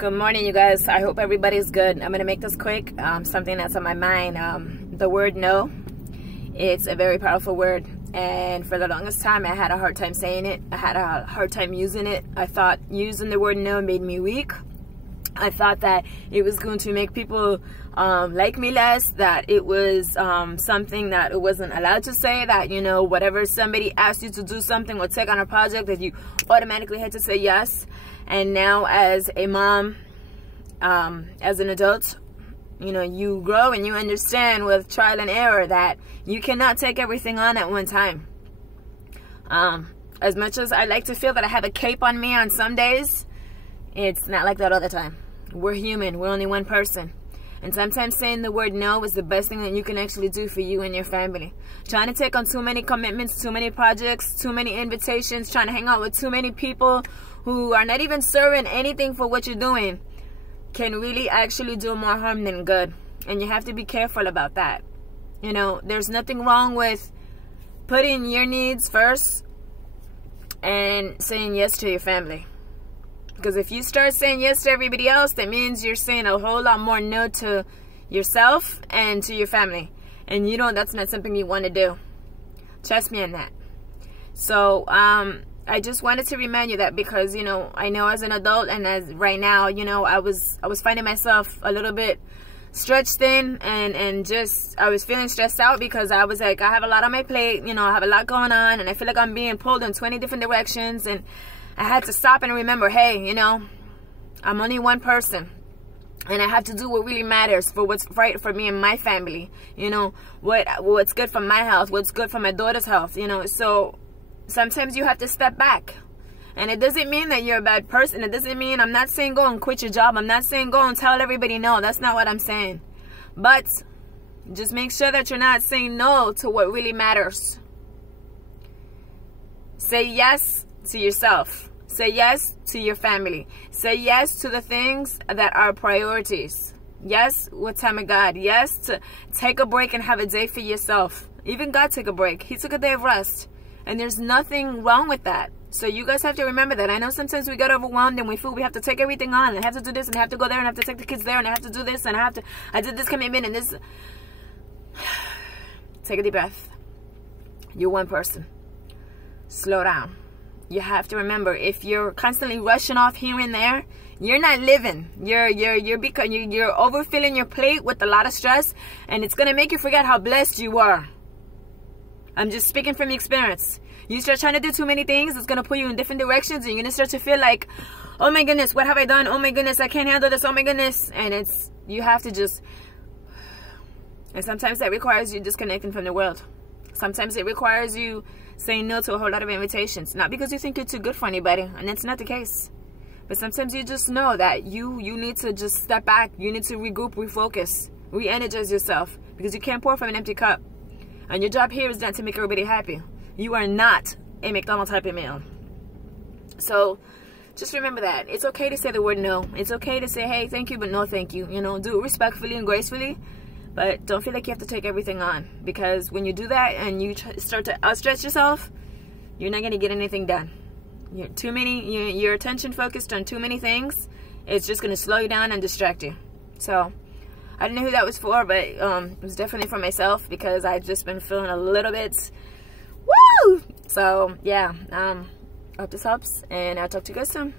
Good morning, you guys. I hope everybody's good. I'm gonna make this quick. Something that's on my mind. The word no. It's a very powerful word, and for the longest time I had a hard time saying it. I had a hard time using it. I thought using the word no made me weak. I thought that it was going to make people like me less, that it was something that it wasn't allowed to say, that, you know, whatever somebody asked you to do something or take on a project, that you automatically had to say yes. And now as a mom, as an adult, you know, you grow and you understand with trial and error that you cannot take everything on at one time. As much as I like to feel that I have a cape on me on some days, it's not like that all the time. We're human. We're only one person. And sometimes saying the word no is the best thing that you can actually do for you and your family. Trying to take on too many commitments, too many projects, too many invitations, trying to hang out with too many people who are not even serving anything for what you're doing can really actually do more harm than good. And you have to be careful about that. You know, there's nothing wrong with putting your needs first and saying yes to your family. Because if you start saying yes to everybody else, that means you're saying a whole lot more no to yourself and to your family. And you know that's not something you want to do. Trust me on that. So, I just wanted to remind you that, because, you know, I know as an adult and as right now, you know, I was finding myself a little bit stretched thin and just, I was feeling stressed out because I was like, I have a lot on my plate, you know, I have a lot going on, and I feel like I'm being pulled in 20 different directions, and I had to stop and remember, hey, you know, I'm only one person, and I have to do what really matters for what's right for me and my family. You know, what's good for my health, what's good for my daughter's health, you know. So sometimes you have to step back. And it doesn't mean that you're a bad person. It doesn't mean, I'm not saying go and quit your job. I'm not saying go and tell everybody no. That's not what I'm saying. But just make sure that you're not saying no to what really matters. Say yes to yourself. Say yes to your family. Say yes to the things that are priorities. Yes with time of God. Yes to take a break and have a day for yourself. Even God took a break. He took a day of rest. And there's nothing wrong with that. So you guys have to remember that. I know sometimes we get overwhelmed and we feel we have to take everything on, and I have to do this, and I have to go there, and I have to take the kids there, and I have to do this, and I did this commitment and this. Take a deep breath. You're one person. Slow down. You have to remember, if you're constantly rushing off here and there, you're not living. You're overfilling your plate with a lot of stress, and it's gonna make you forget how blessed you are. I'm just speaking from experience. You start trying to do too many things, it's going to pull you in different directions, and you're going to start to feel like, oh my goodness, what have I done? Oh my goodness, I can't handle this. Oh my goodness. And you have to just, and sometimes that requires you disconnecting from the world. Sometimes it requires you saying no to a whole lot of invitations. Not because you think you're too good for anybody, and that's not the case. But sometimes you just know that you need to just step back. You need to regroup, refocus, re-energize yourself, because you can't pour from an empty cup. And your job here is not to make everybody happy. You are not a McDonald's Happy Meal. So just remember that. It's okay to say the word no. It's okay to say, hey, thank you, but no thank you. You know, do it respectfully and gracefully. But don't feel like you have to take everything on. Because when you do that and you start to outstretch yourself, you're not going to get anything done. Your attention focused on too many things, it's just going to slow you down and distract you. So I don't know who that was for, but it was definitely for myself, because I've just been feeling a little bit, woo! So, yeah, I hope this helps, and I'll talk to you guys soon.